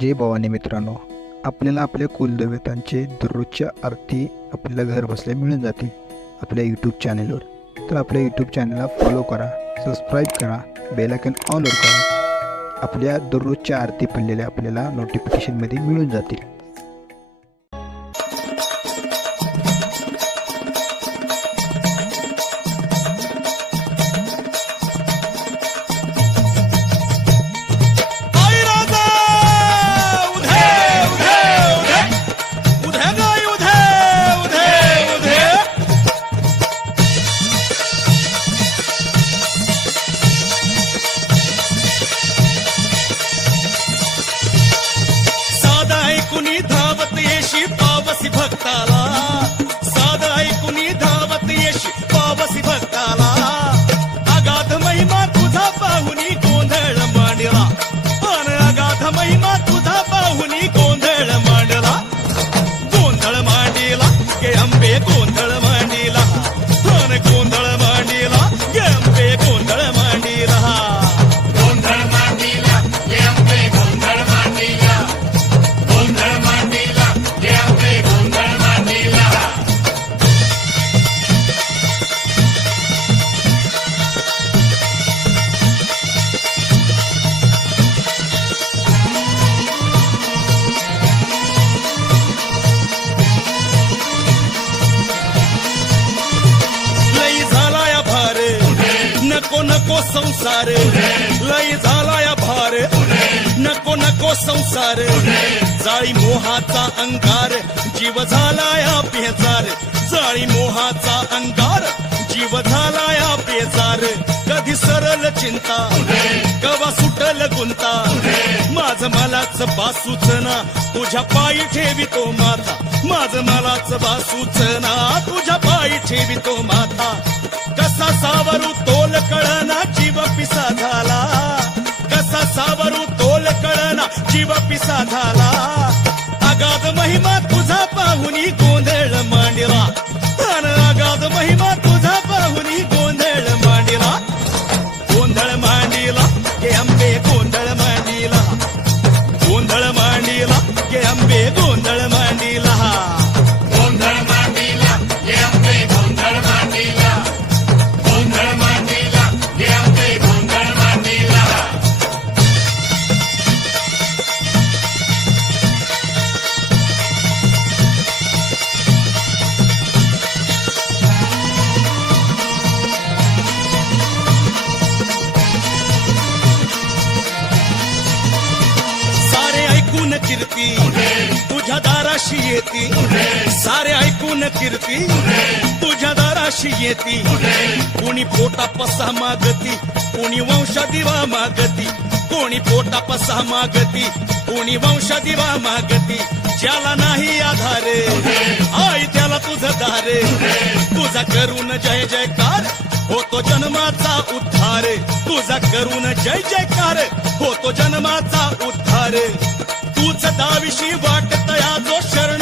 जय भवानी मित्रांनो, आपल्याला आपल्या कुलदेवतांचे दररोजच्या आरती आपल्याला घर बसल्या मिळून जातील आपल्या यूट्यूब चॅनलवर. तर आपल्या यूट्यूब चॅनलला फॉलो करा, सबस्क्राईब करा, बेल आयकॉन ऑलवर करा. आपल्या दररोजच्या आरती पडलेल्या आपल्याला नोटिफिकेशनमध्ये मिळून जातील. कुणी धावत येशी पावसी भक्ताला, साध ऐकुनी धावत येशी पावसी भक्ताला. अगाध महिमा तुझा पाहुनी गोंधळ मांडला, पण अगाध महिमा तुझा पाहुनी गोंधळ मांडला. गोंधळ मांडला गे अंबे, गोंधळ मांडला, पण गोंधळ मांडला गे अंबे, गोंधळ मांडला. नको नको संसार, लय झालाया भार, नको नको संसार. जाळी मोहाचा अंगार, जीव झालाया बेजार. जाळी मोहाचा अंगार, जीव झालाया बेजार. कधी सरल चिंता, कवा सुटल गुंता. माझ मलाच बासूच ना, तुझ्या पायी ठेवितो माथा. माझ मलाच बासूच ना, तुझ्या पायी ठेवितो माथा. कसा सावरू तोल कळना, जीव पिसा झाला. कसा सावरू तोल कळना, जीव पिसा झाला. अगाध महिमा तुझा पाहुनी गोंधळ मांडला, आणि अगाध महिमा तुझा पाहुनी गोंधळ मांडला. गोंधळ मांडला गे अंबे, गोंधळ मांडला, गोंधळ मांडला गे अंबे, गोंधळ मांडला. गोंधळ मांडला गे अंबे, गोंधळ मांडला, गोंधळ मांडला गे अंबे, गोंधळ मांडला. सारे ऐकून कीर्ती तुझ्या दाराशी येती. सारे ऐकून कीर्ती तुझ्या दाराशी येती. कोणी पोटा पसा मागती, कोणी वंशा दिवा मागती. कोणी पोटा पसा मागती, कोणी वंशा दिवा मागती. ज्याला नाही आधार, आई त्याला तुझं दार. तुझा करून जय जयकार, होतो जन्माचा उद्धार. तुझा करून जय जयकार, होतो जन्माचा उद्धार. तूच दाविशी वाटतया जो शरण